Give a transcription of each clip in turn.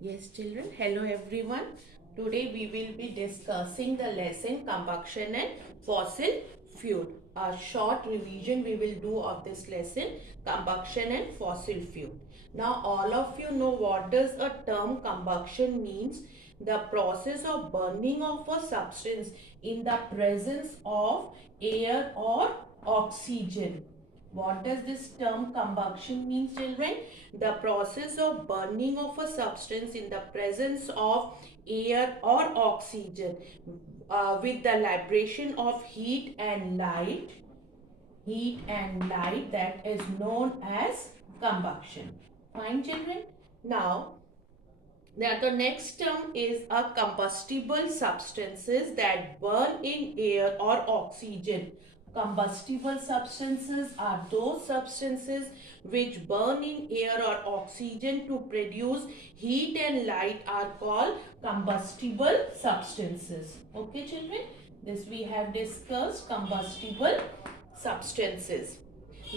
Yes, children. Hello, everyone. Today we will be discussing the lesson combustion and fossil fuel. A short revision we will do of this lesson combustion and fossil fuel. Now, all of you know what does a term combustion means. The process of burning of a substance in the presence of air or oxygen. What does this term combustion mean, children? The process of burning of a substance in the presence of air or oxygen with the liberation of heat and light that is known as combustion. Fine, children. Now, the next term is a combustible substances that burn in air or oxygen. Combustible substances are those substances which burn in air or oxygen to produce heat and light are called combustible substances. Okay, children? This we have discussed combustible substances.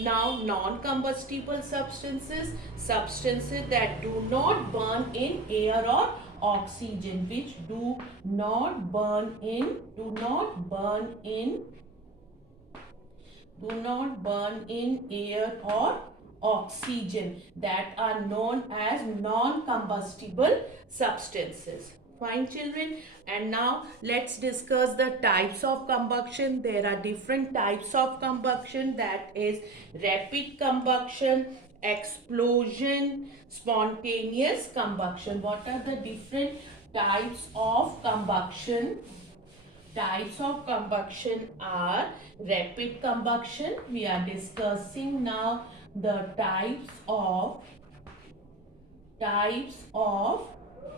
Now, non-combustible substances, substances that do not burn in air or oxygen, which do not burn in air or oxygen, that are known as non-combustible substances. Fine, children. And now let's discuss the types of combustion. There are different types of combustion, that is rapid combustion, explosion, spontaneous combustion. What are the different types of combustion? Types of combustion are rapid combustion. We are discussing now the types of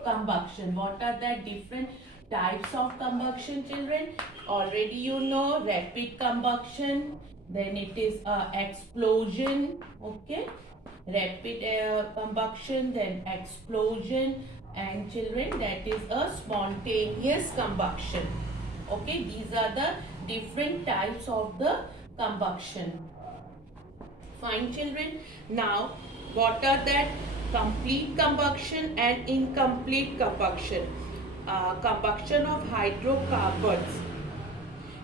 combustion. What are the different types of combustion, children? Already you know rapid combustion, then it is explosion, okay? Rapid combustion, then explosion, and children, that is a spontaneous combustion. Okay, these are the different types of the combustion. Fine, children. Now, what are that? Complete combustion and incomplete combustion. Combustion of hydrocarbons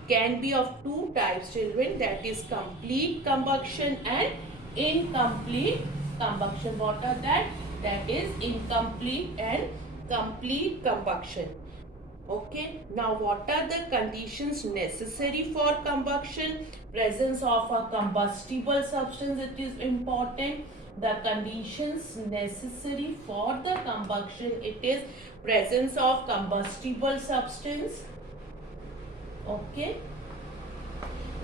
can be of two types, children. That is complete combustion and incomplete combustion. What are that? That is incomplete and complete combustion. Okay, now what are the conditions necessary for combustion? Presence of a combustible substance, it is important. The conditions necessary for the combustion, it is presence of combustible substance. Okay.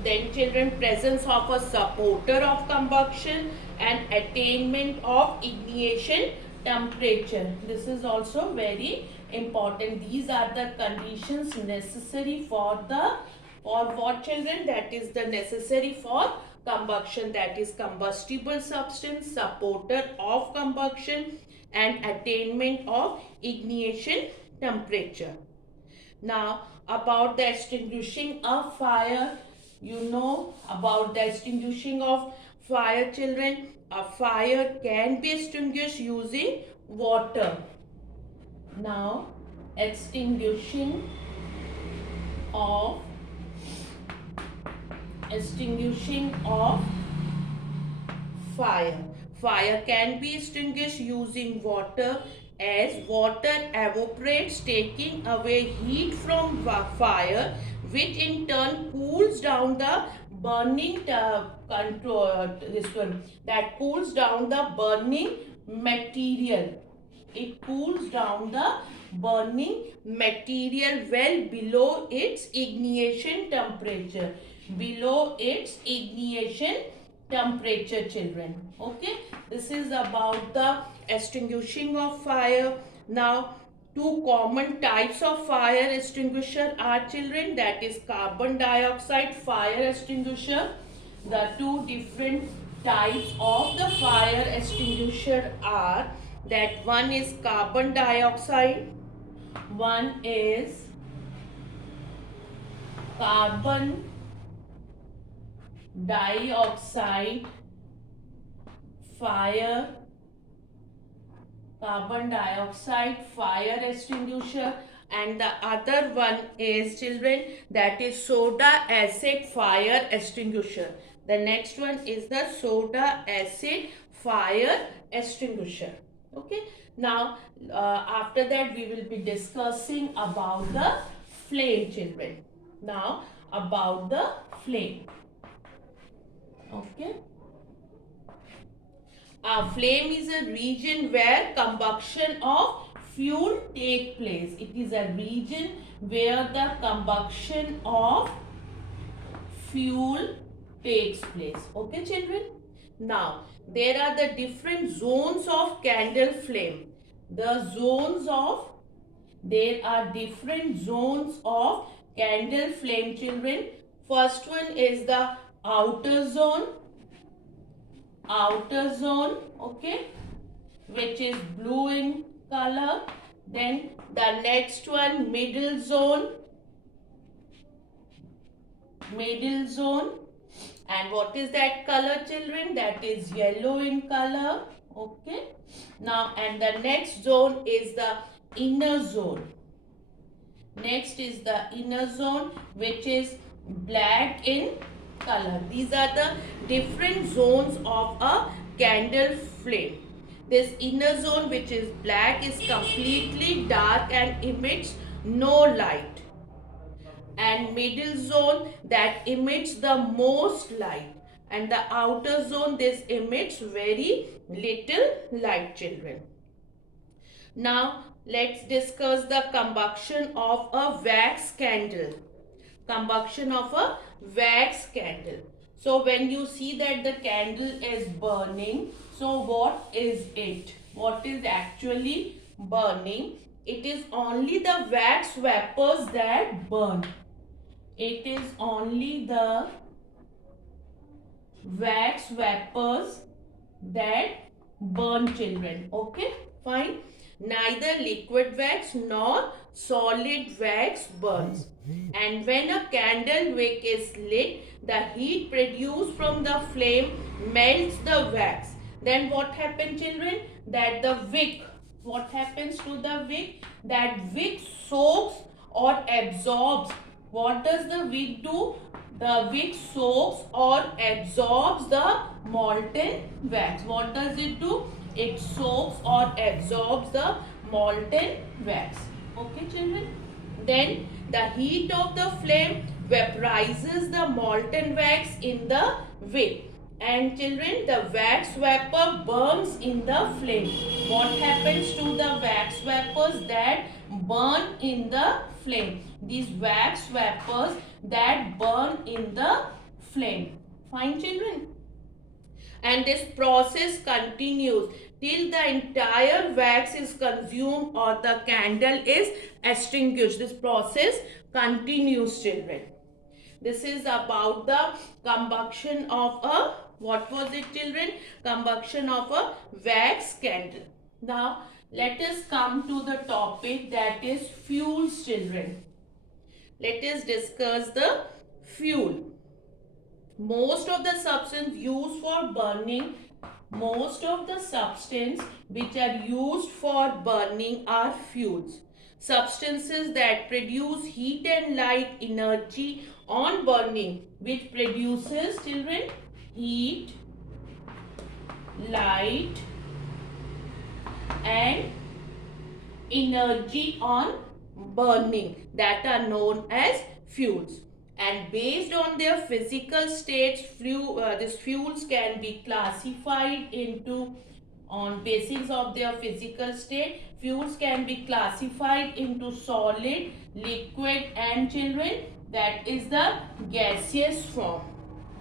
Then children, presence of a supporter of combustion and attainment of ignition temperature. This is also very important. These are the conditions necessary for what, children? That is the necessary for combustion, that is combustible substance, supporter of combustion and attainment of ignition temperature. Now, about the extinguishing of fire, you know about the extinguishing of fire, children. A fire can be extinguished using water. Now, extinguishing of fire. Fire can be extinguished using water, as water evaporates, taking away heat from fire, which in turn cools down the burning that cools down the burning material. It cools down the burning material well below its ignition temperature. Below its ignition temperature, children. Okay, this is about the extinguishing of fire. Now, two common types of fire extinguisher are, children, that is carbon dioxide fire extinguisher. The two different types of the fire extinguisher are that one is carbon dioxide, one is carbon dioxide fire carbon dioxide fire extinguisher, and the other one is, children, that is soda acid fire extinguisher. The next one is the soda acid fire extinguisher. Okay. Now, after that we will be discussing about the flame, children. Now, about the flame. Okay. A flame is a region where combustion of fuel take place. It is a region where the combustion of fuel takes place. Okay, children? Now, there are the different zones of candle flame. There are different zones of candle flame, children. First one is the outer zone, okay, which is blue in color. Then the next one, middle zone. And what is that color, children? That is yellow in color. Okay. Now, and the next zone is the inner zone. Next is the inner zone, which is black in color. These are the different zones of a candle flame. This inner zone, which is black, is completely dark and emits no light. And middle zone, that emits the most light. And the outer zone, this emits very little light, children. Now, let's discuss the combustion of a wax candle. So, when you see that the candle is burning, so what is it? What is actually burning? It is only the wax vapors that burn. It is only the wax vapors that burn, children. Okay, fine. Neither liquid wax nor solid wax burns. And when a candle wick is lit, the heat produced from the flame melts the wax. Then what happens, children? That the wick, what happens to the wick? That wick soaks or absorbs. What does the wick do? The wick soaks or absorbs the molten wax. What does it do? It soaks or absorbs the molten wax. Okay, children? Then the heat of the flame vaporizes the molten wax in the wick. And children, the wax vapor burns in the flame. What happens to the wax vapors that burn in the flame? These wax vapors that burn in the flame. Fine, children? And this process continues till the entire wax is consumed or the candle is extinguished. This process continues, children. This is about the combustion of a, what was it, children? Combustion of a wax candle. Now, let us come to the topic, that is fuels, children. Let us discuss the fuel. Most of the substance used for burning, which are used for burning are fuels. Substances that produce heat and light energy on burning, which produces, children, heat, light and energy on burning, that are known as fuels. And based on their physical states, these fuels can be classified into, on basis of their physical state, fuels can be classified into solid, liquid and, children, that is the gaseous form.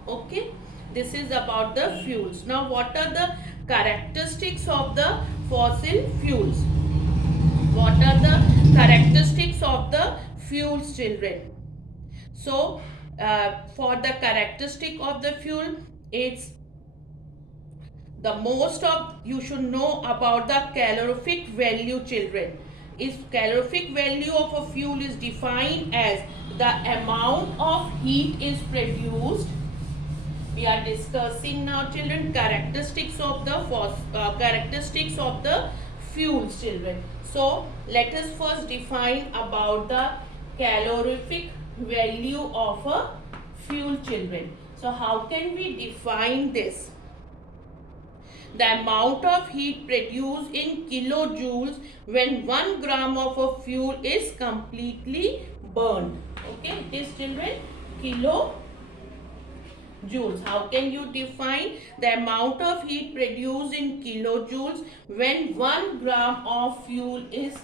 Okay, this is about the fuels. Now, what are the characteristics of the fossil fuels? What are the characteristics of the fuels, children? So, for the characteristic of the fuel, it's the most of, you should know about the calorific value, children. Calorific value of a fuel is defined as the amount of heat is produced. We are discussing now, children, characteristics of the fuels, children. So let us first define about the calorific value of a fuel, children. So how can we define this? The amount of heat produced in kilojoules when 1 gram of a fuel is completely burned. Okay, it is, children, kilojoules. How can you define the amount of heat produced in kilojoules when 1 gram of fuel is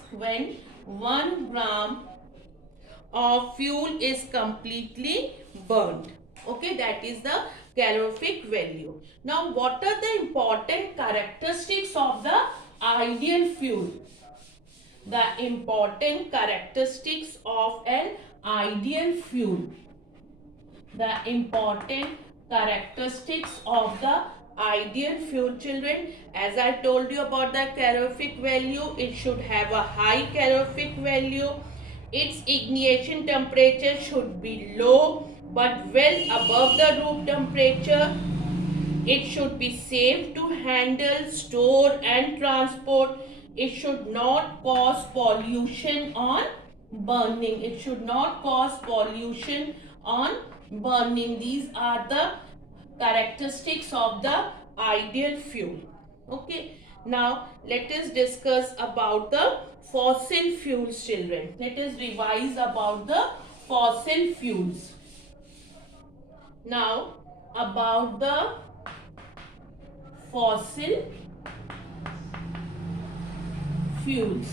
completely burned? Okay, that is the calorific value. Now, what are the important characteristics of the ideal fuel? The important characteristics of an ideal fuel. The important characteristics of the ideal fuel, children. As I told you about the calorific value, it should have a high calorific value. Its ignition temperature should be low but well above the room temperature. It should be safe to handle, store and transport. It should not cause pollution on burning. It should not cause pollution on burning. These are the characteristics of the ideal fuel. Okay. Now let us discuss about the fossil fuels, children. Let us revise about the fossil fuels. Now about the fossil fuels.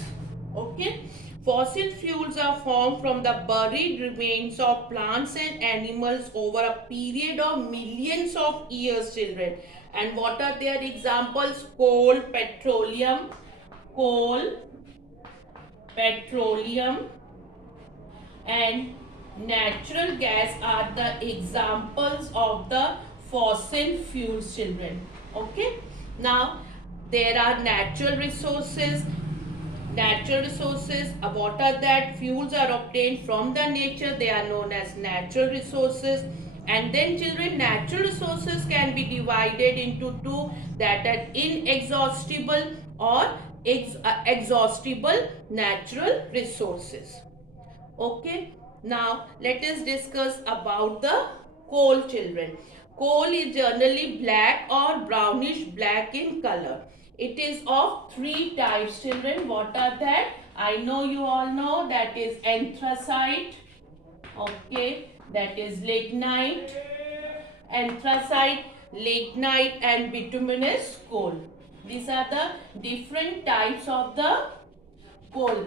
Okay. Fossil fuels are formed from the buried remains of plants and animals over a period of millions of years, children. And what are their examples? Coal, petroleum and natural gas are the examples of the fossil fuels, children. Okay. Now there are natural resources. What are that? Fuels are obtained from the nature. They are known as natural resources. And then, children, natural resources can be divided into two, that are inexhaustible or exhaustible natural resources. Okay. Now let us discuss about the coal, children. Coal is generally black or brownish black in color. It is of three types, children. What are that? I know you all know. That is anthracite. Okay. That is lignite. Anthracite, lignite and bituminous coal. These are the different types of the coal.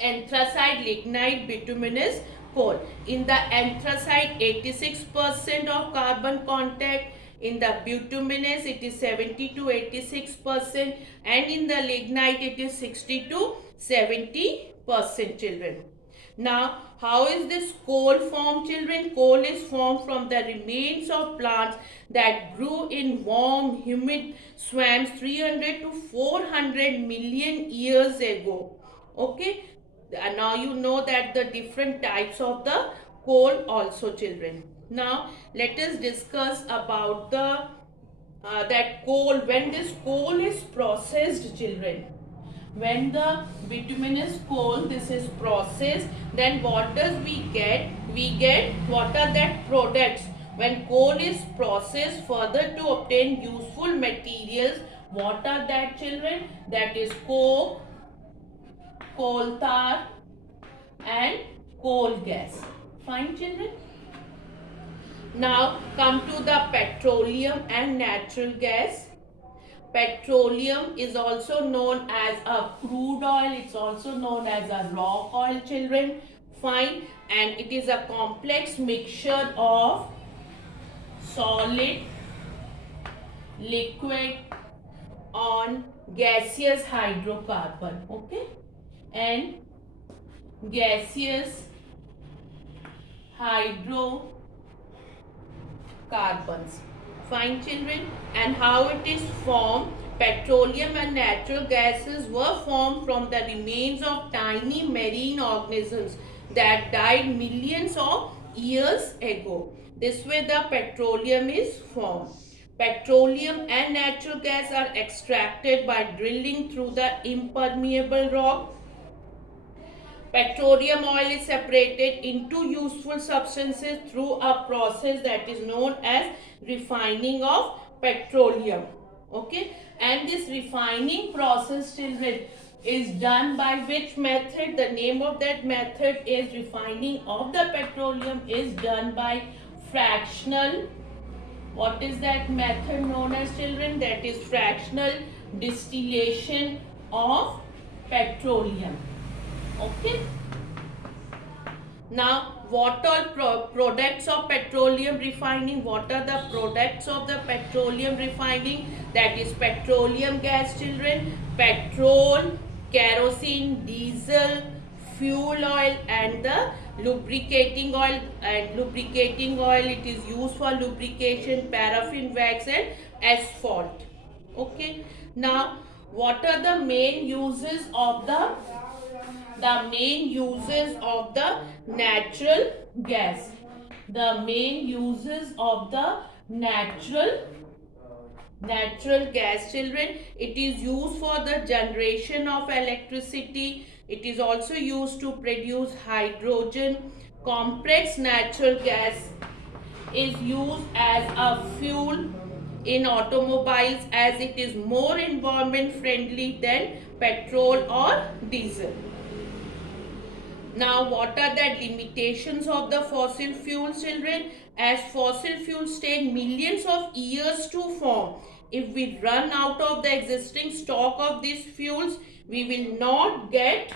Anthracite, lignite, bituminous coal. In the anthracite, 86% of carbon content. In the bituminous, it is 70 to 86%. And in the lignite, it is 60 to 70%, children. Now, how is this coal formed, children? Coal is formed from the remains of plants that grew in warm, humid swamps 300 to 400 million years ago. Okay. Now you know that the different types of the coal also, children. Now let us discuss about the that coal. When this coal is processed, children, when the bituminous coal this is processed, then what does we get? We get what are that products? When coal is processed further to obtain useful materials, what are that, children? That is coke, coal tar and coal gas. Fine, children. Now come to the petroleum and natural gas. Petroleum is also known as a crude oil. It's also known as a raw oil, children. Fine. And it is a complex mixture of solid, liquid on gaseous hydrocarbon. Okay. And gaseous hydrocarbons. Fine, children. And how it is formed? Petroleum and natural gases were formed from the remains of tiny marine organisms that died millions of years ago. This way the petroleum is formed. Petroleum and natural gas are extracted by drilling through the impermeable rock. Petroleum oil is separated into useful substances through a process that is known as refining of petroleum. Okay, and this refining process, children, is done by which method? The name of that method is refining of the petroleum is done by fractional. What is that method known as, children? That is fractional distillation of petroleum. Okay. Now, what all products of petroleum refining? What are the products of the petroleum refining? That is petroleum gas, children, petrol, kerosene, diesel, fuel oil, and the lubricating oil. And lubricating oil, it is used for lubrication, paraffin wax, and asphalt. Okay. Now, what are the main uses of the main uses of the natural gas? The main uses of the natural gas, children, it is used for the generation of electricity. It is also used to produce hydrogen. Compressed natural gas is used as a fuel in automobiles as it is more environment friendly than petrol or diesel. Now, what are the limitations of the fossil fuels, children? As fossil fuels take millions of years to form, if we run out of the existing stock of these fuels, we will not get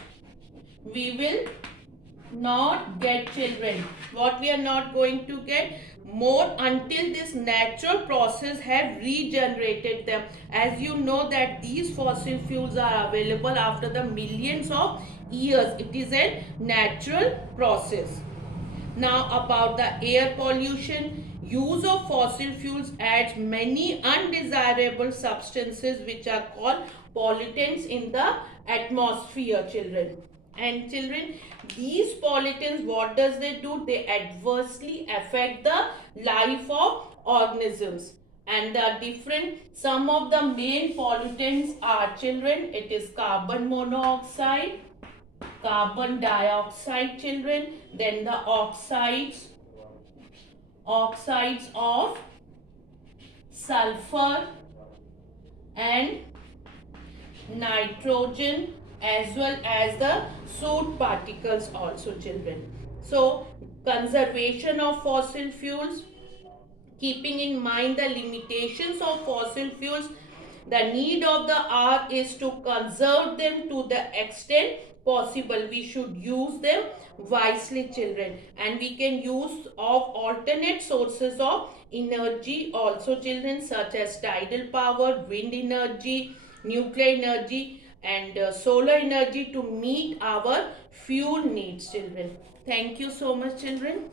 children. What we are not going to get? More until this natural process have regenerated them. As you know that these fossil fuels are available after the millions of years. It is a natural process. Now about the air pollution. Use of fossil fuels adds many undesirable substances which are called pollutants in the atmosphere, children. And children, these pollutants, what does they do? They adversely affect the life of organisms. And the different, some of the main pollutants are, children, it is carbon monoxide, carbon dioxide, children, then the oxides of sulfur and nitrogen, as well as the soot particles also, children. So conservation of fossil fuels, keeping in mind the limitations of fossil fuels, the need of the hour is to conserve them to the extent possible. We should use them wisely, children, and we can use of alternate sources of energy also, children, such as tidal power, wind energy, nuclear energy, and solar energy to meet our fuel needs, children. Thank you so much, children.